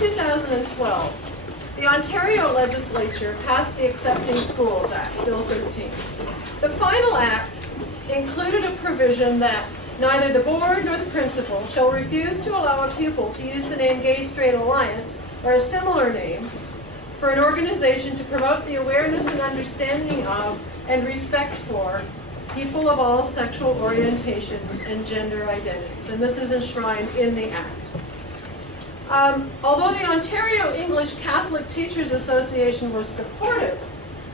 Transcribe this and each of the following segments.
2012, the Ontario legislature passed the Accepting Schools Act, Bill 13. The final act included a provision that neither the board nor the principal shall refuse to allow a pupil to use the name Gay Straight Alliance or a similar name for an organization to promote the awareness and understanding of and respect for people of all sexual orientations and gender identities. And this is enshrined in the Act. Although the Ontario English Catholic Teachers Association was supportive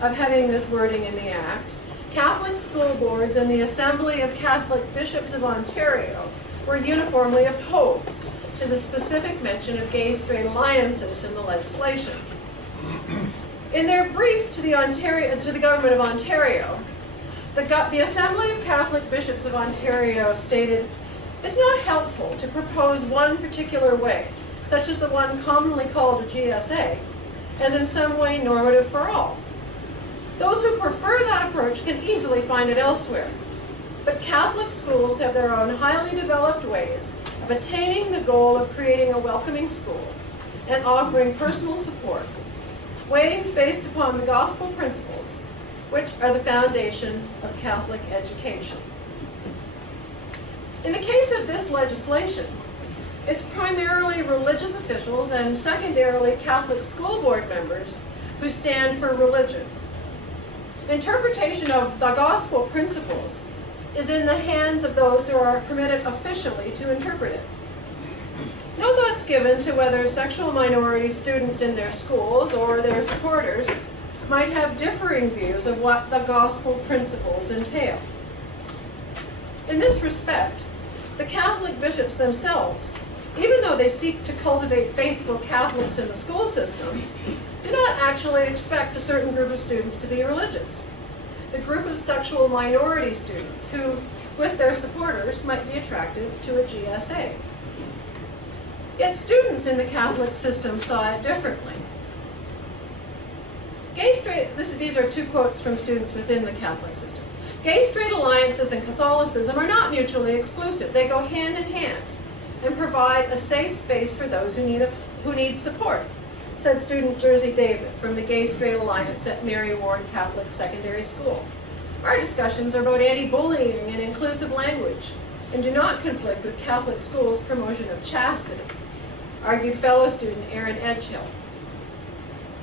of having this wording in the Act, Catholic school boards and the Assembly of Catholic Bishops of Ontario were uniformly opposed to the specific mention of gay-straight alliances in the legislation. In their brief to the Government of Ontario, the Assembly of Catholic Bishops of Ontario stated, "It's not helpful to propose one particular way, such as the one commonly called a GSA, as in some way normative for all. Those who prefer that approach can easily find it elsewhere. But Catholic schools have their own highly developed ways of attaining the goal of creating a welcoming school and offering personal support, ways based upon the gospel principles, which are the foundation of Catholic education." In the case of this legislation, it's primarily religious officials and secondarily Catholic school board members who stand for religion. Interpretation of the gospel principles is in the hands of those who are permitted officially to interpret it. No thought's given to whether sexual minority students in their schools or their supporters might have differing views of what the gospel principles entail. In this respect, the Catholic bishops themselves, even though they seek to cultivate faithful Catholics in the school system, do not actually expect a certain group of students to be religious. The group of sexual minority students who, with their supporters, might be attracted to a GSA. Yet students in the Catholic system saw it differently. These are two quotes from students within the Catholic system. Gay-straight alliances and Catholicism are not mutually exclusive. They go hand in hand and provide a safe space for those who need support, said student Jersey David from the Gay Straight Alliance at Mary Ward Catholic Secondary School. Our discussions are about anti-bullying and inclusive language and do not conflict with Catholic schools' promotion of chastity, argued fellow student Erin Edgehill.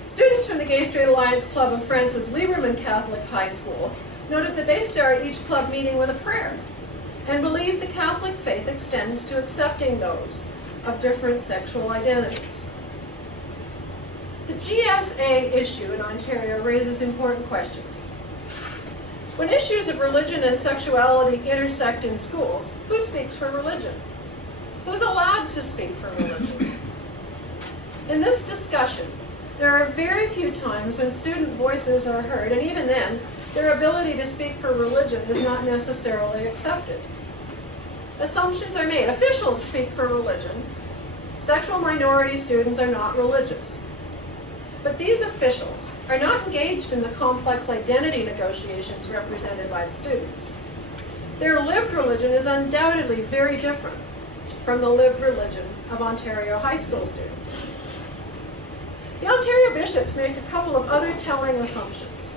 Students from the Gay Straight Alliance Club of Francis Lieberman Catholic High School noted that they start each club meeting with a prayer and believe the Catholic faith extends to accepting those of different sexual identities. The GSA issue in Ontario raises important questions. When issues of religion and sexuality intersect in schools, who speaks for religion? Who's allowed to speak for religion? In this discussion, there are very few times when student voices are heard, and even then, their ability to speak for religion is not necessarily accepted. Assumptions are made. Officials speak for religion. Sexual minority students are not religious. But these officials are not engaged in the complex identity negotiations represented by the students. Their lived religion is undoubtedly very different from the lived religion of Ontario high school students. The Ontario bishops make a couple of other telling assumptions.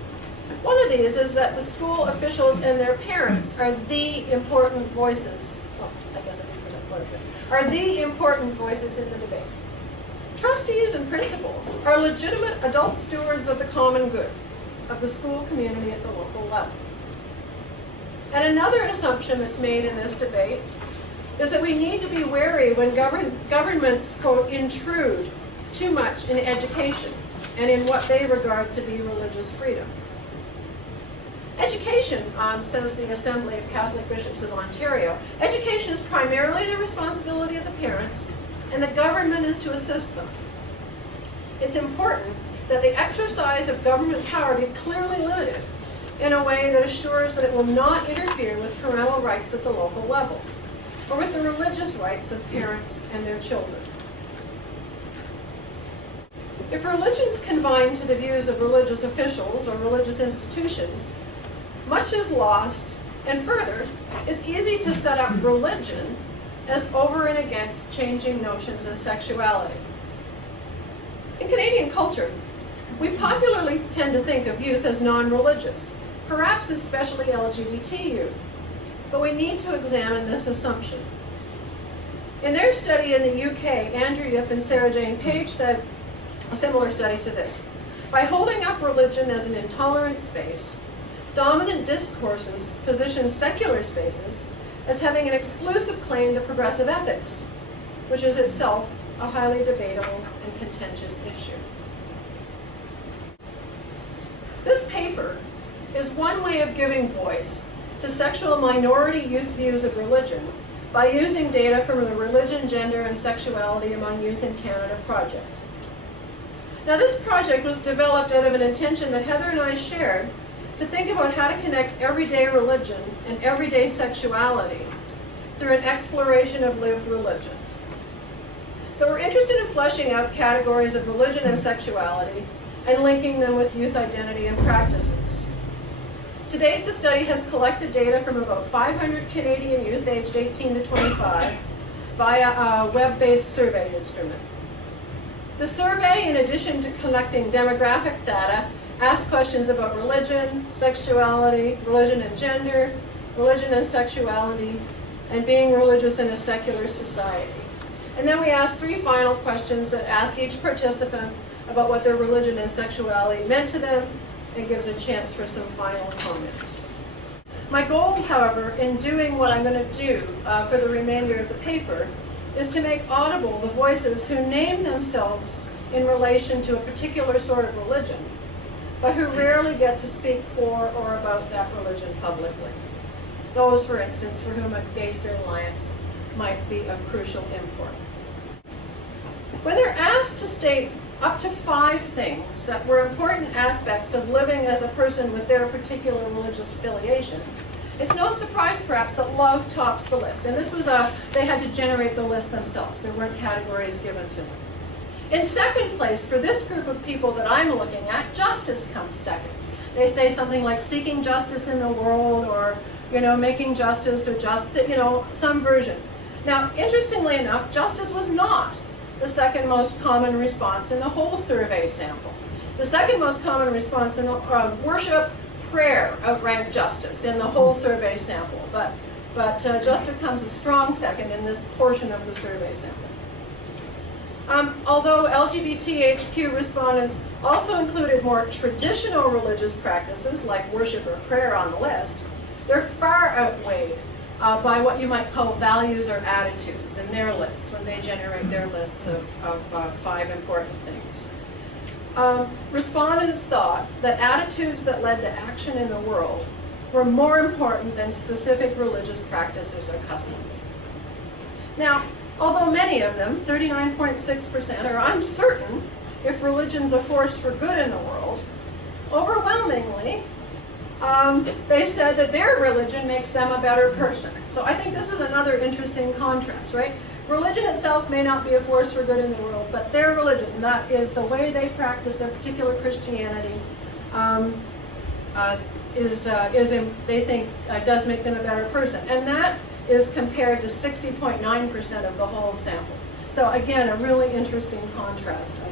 One of these is that the school officials and their parents are the important voices, are the important voices in the debate. Trustees and principals are legitimate adult stewards of the common good of the school community at the local level. And another assumption that's made in this debate is that we need to be wary when governments, quote, intrude too much in education and in what they regard to be religious freedom. Education, says the Assembly of Catholic Bishops of Ontario, education is primarily the responsibility of the parents, and the government is to assist them. It's important that the exercise of government power be clearly limited in a way that assures that it will not interfere with parental rights at the local level, or with the religious rights of parents and their children. If religion's confined to the views of religious officials or religious institutions, much is lost, and further, it's easy to set up religion as over and against changing notions of sexuality. In Canadian culture, we popularly tend to think of youth as non-religious, perhaps especially LGBT youth, but we need to examine this assumption. In their study in the UK, Andrew Yip and Sarah Jane Page said a similar study to this. By holding up religion as an intolerant space, dominant discourses position secular spaces as having an exclusive claim to progressive ethics, which is itself a highly debatable and contentious issue. This paper is one way of giving voice to sexual minority youth views of religion by using data from the Religion, Gender, and Sexuality Among Youth in Canada project. Now, this project was developed out of an intention that Heather and I shared to think about how to connect everyday religion and everyday sexuality through an exploration of lived religion. So we're interested in fleshing out categories of religion and sexuality and linking them with youth identity and practices. To date, the study has collected data from about 500 Canadian youth aged 18 to 25 via a web-based survey instrument. The survey, in addition to collecting demographic data, asks questions about religion, sexuality, religion and gender, religion and sexuality, and being religious in a secular society. And then we asked 3 final questions that ask each participant about what their religion and sexuality meant to them, and gives a chance for some final comments. My goal, however, in doing what I'm going to do for the remainder of the paper is to make audible the voices who name themselves in relation to a particular sort of religion, but who rarely get to speak for or about that religion publicly. Those, for instance, for whom a gay-straight alliance might be of crucial import. When they're asked to state up to 5 things that were important aspects of living as a person with their particular religious affiliation, it's no surprise perhaps that love tops the list. And this was they had to generate the list themselves. There weren't categories given to them. In second place, for this group of people that I'm looking at, justice comes second. They say something like seeking justice in the world, or making justice, or some version. Now, interestingly enough, justice was not the second most common response in the whole survey sample. The second most common response in the worship, prayer outranked justice in the whole survey sample, but justice comes a strong second in this portion of the survey sample. Although LGBTQ respondents also included more traditional religious practices like worship or prayer on the list, they're far outweighed by what you might call values or attitudes in their lists when they generate their lists of 5 important things. Respondents thought that attitudes that led to action in the world were more important than specific religious practices or customs. Now, although many of them, 39.6%, are uncertain if religion's a force for good in the world, overwhelmingly, they said that their religion makes them a better person. So I think this is another interesting contrast, right? Religion itself may not be a force for good in the world, but their religion, that is the way they practice their particular Christianity, they think does make them a better person. And that is compared to 60.9% of the whole sample. So again, a really interesting contrast, I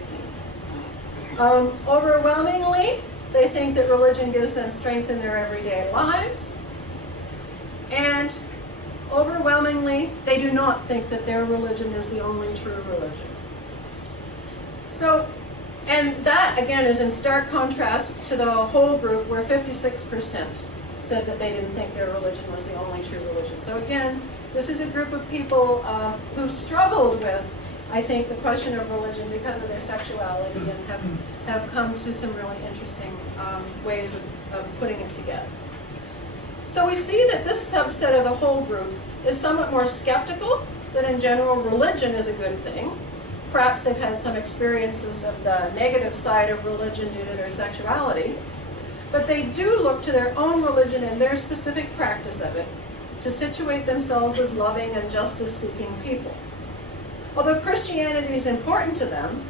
think. Overwhelmingly, they think that religion gives them strength in their everyday lives. And overwhelmingly, they do not think that their religion is the only true religion. So, and that, again, is in stark contrast to the whole group where 56% said that they didn't think their religion was the only true religion. So again, this is a group of people who struggled with, I think, the question of religion because of their sexuality and have come to some really interesting ways of putting it together. So we see that this subset of the whole group is somewhat more skeptical that in general religion is a good thing. Perhaps they've had some experiences of the negative side of religion due to their sexuality, but they do look to their own religion and their specific practice of it to situate themselves as loving and justice-seeking people. Although Christianity is important to them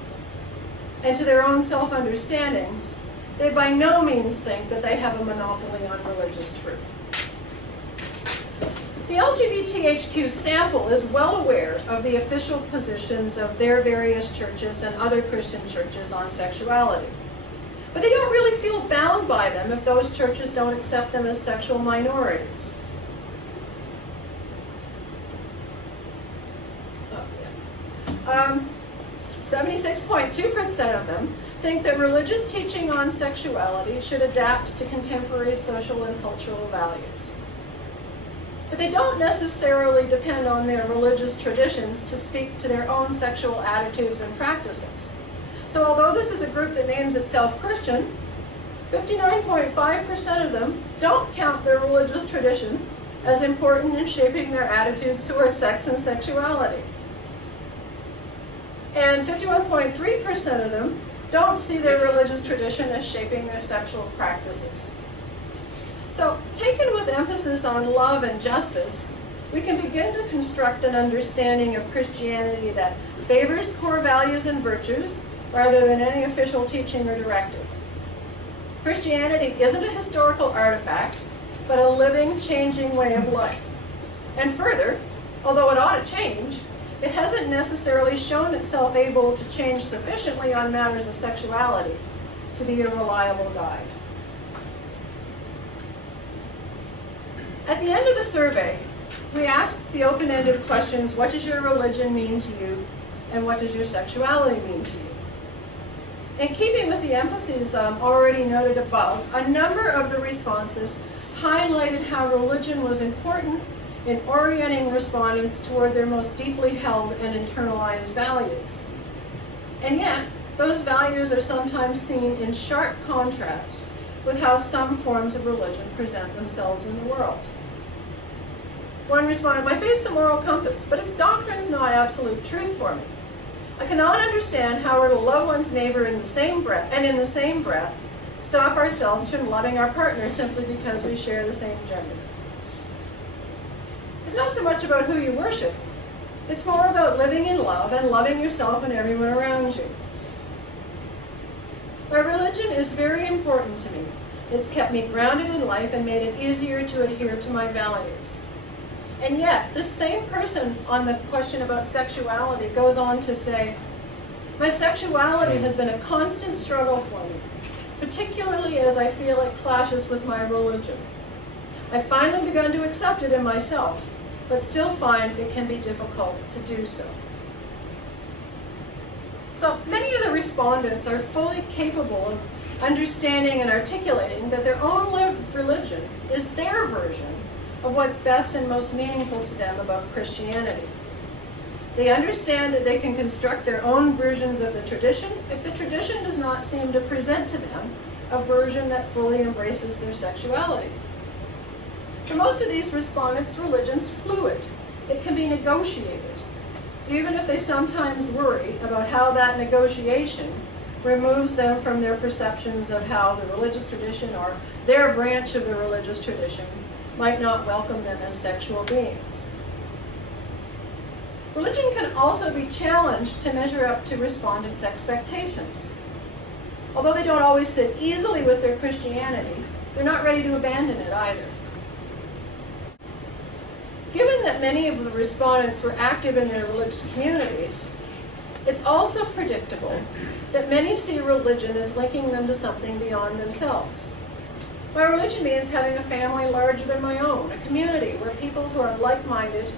and to their own self-understandings, they by no means think that they have a monopoly on religious truth. The LGBTQ sample is well aware of the official positions of their various churches and other Christian churches on sexuality. But they don't really feel bound by them if those churches don't accept them as sexual minorities. 76.2% of them think that religious teaching on sexuality should adapt to contemporary social and cultural values. But they don't necessarily depend on their religious traditions to speak to their own sexual attitudes and practices. So although this is a group that names itself Christian, 59.5% of them don't count their religious tradition as important in shaping their attitudes towards sex and sexuality. And 51.3% of them don't see their religious tradition as shaping their sexual practices. So, taken with emphasis on love and justice, we can begin to construct an understanding of Christianity that favors core values and virtues rather than any official teaching or directive. Christianity isn't a historical artifact, but a living, changing way of life. And further, although it ought to change, it hasn't necessarily shown itself able to change sufficiently on matters of sexuality to be a reliable guide. At the end of the survey, we asked the open-ended questions, what does your religion mean to you, and what does your sexuality mean to you? In keeping with the emphases already noted above, a number of the responses highlighted how religion was important in orienting respondents toward their most deeply held and internalized values. And yet, those values are sometimes seen in sharp contrast with how some forms of religion present themselves in the world. One responded, my faith's a moral compass, but its doctrine's not absolute truth for me. I cannot understand how we're to love one's neighbor in the same breath, stop ourselves from loving our partner simply because we share the same gender. It's not so much about who you worship, it's more about living in love and loving yourself and everyone around you. My religion is very important to me. It's kept me grounded in life and made it easier to adhere to my values. And yet, this same person on the question about sexuality goes on to say, my sexuality has been a constant struggle for me, particularly as I feel it clashes with my religion. I've finally begun to accept it in myself, but still find it can be difficult to do so. So many of the respondents are fully capable of understanding and articulating that their own lived religion is their version of what's best and most meaningful to them about Christianity. They understand that they can construct their own versions of the tradition if the tradition does not seem to present to them a version that fully embraces their sexuality. For most of these respondents, religion's fluid. It can be negotiated, even if they sometimes worry about how that negotiation removes them from their perceptions of how the religious tradition or their branch of the religious tradition might not welcome them as sexual beings. Religion can also be challenged to measure up to respondents' expectations. Although they don't always sit easily with their Christianity, they're not ready to abandon it either. Given that many of the respondents were active in their religious communities, it's also predictable that many see religion as linking them to something beyond themselves. My religion means having a family larger than my own, a community where people who are like-minded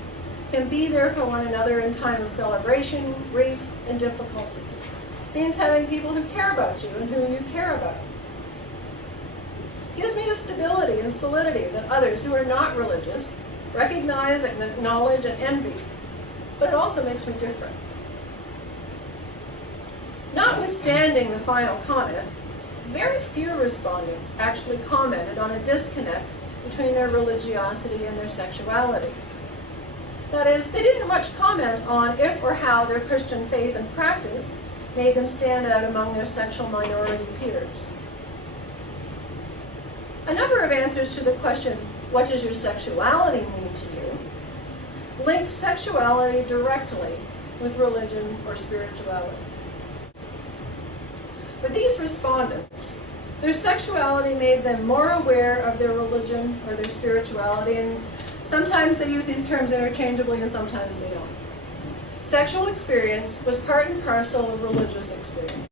can be there for one another in time of celebration, grief, and difficulty. It means having people who care about you and who you care about. It gives me the stability and solidity that others who are not religious recognize, acknowledge, and envy, but it also makes me different. Notwithstanding the final comment, very few respondents actually commented on a disconnect between their religiosity and their sexuality. That is, they didn't much comment on if or how their Christian faith and practice made them stand out among their sexual minority peers. A number of answers to the question, what does your sexuality mean to you, linked sexuality directly with religion or spirituality. For these respondents, their sexuality made them more aware of their religion or their spirituality, and Sometimes they use these terms interchangeably and sometimes they don't. Sexual experience was part and parcel of religious experience.